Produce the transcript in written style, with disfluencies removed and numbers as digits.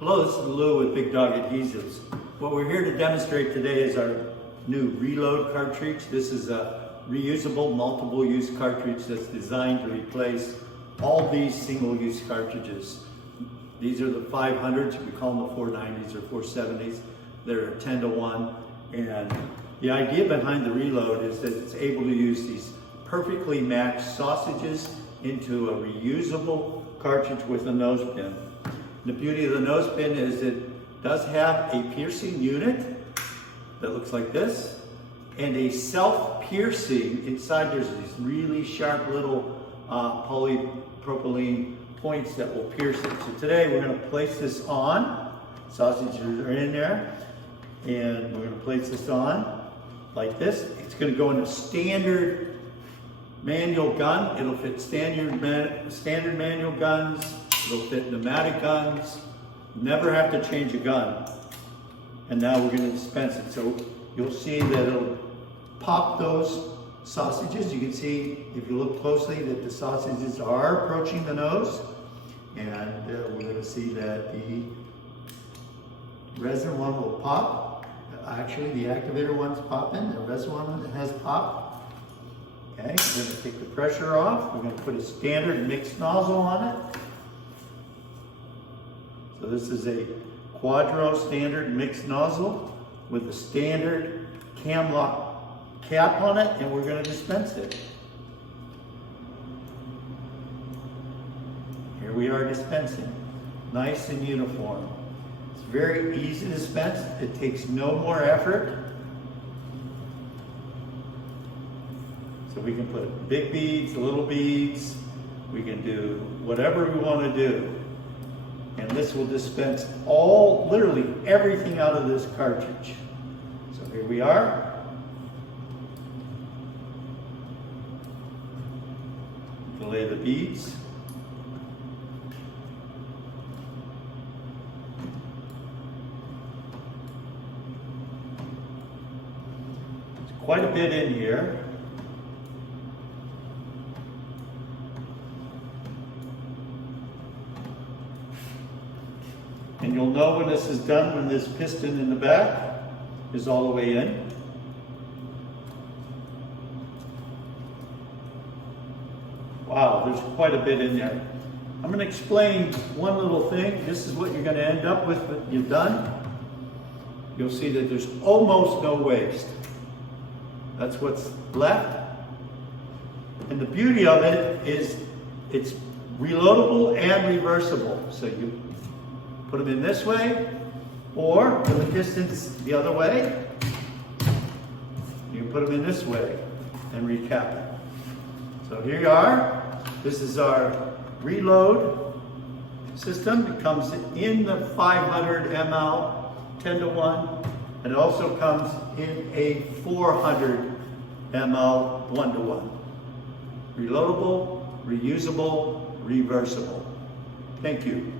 Hello, this is Lou with Big Dog Adhesives. What we're here to demonstrate today is our new Reload cartridge. This is a reusable, multiple-use cartridge that's designed to replace all these single-use cartridges. These are the 500s, we call them the 490s or 470s. They're a 10-to-1, and the idea behind the Reload is that it's able to use these perfectly matched sausages into a reusable cartridge with a nose pin. The beauty of the nose pin is it does have a piercing unit that looks like this, and a self-piercing inside. There's these really sharp little polypropylene points that will pierce it. So today we're going to place this on. Sausages are in there, and we're going to place this on like this. It's going to go in a standard manual gun. It'll fit standard manual guns. It'll fit pneumatic guns. Never have to change a gun. And now we're going to dispense it. So you'll see that it'll pop those sausages. You can see, if you look closely, that the sausages are approaching the nose. And we're going to see that the resin one will pop. Actually, the activator one's popping. The resin one has popped. Okay, we're going to take the pressure off. We're going to put a standard mixed nozzle on it. So this is a Quadro standard mixed nozzle with a standard cam lock cap on it, and we're going to dispense it. Here we are dispensing, nice and uniform. It's very easy to dispense. It takes no more effort. So we can put big beads, little beads. We can do whatever we want to do. And this will dispense literally everything out of this cartridge. So here we are. Lay the beads. There's quite a bit in here. And you'll know when this is done when this piston in the back is all the way in. Wow, there's quite a bit in there. I'm going to explain one little thing. This is what you're going to end up with when you're done. You'll see that there's almost no waste. That's what's left. And the beauty of it is it's reloadable and reversible. So you put them in this way, or with the pistons the other way. You can put them in this way and recap it. So here you are. This is our Reload system. It comes in the 500 ml 10-to-1. And it also comes in a 400 ml 1-to-1. Reloadable, reusable, reversible. Thank you.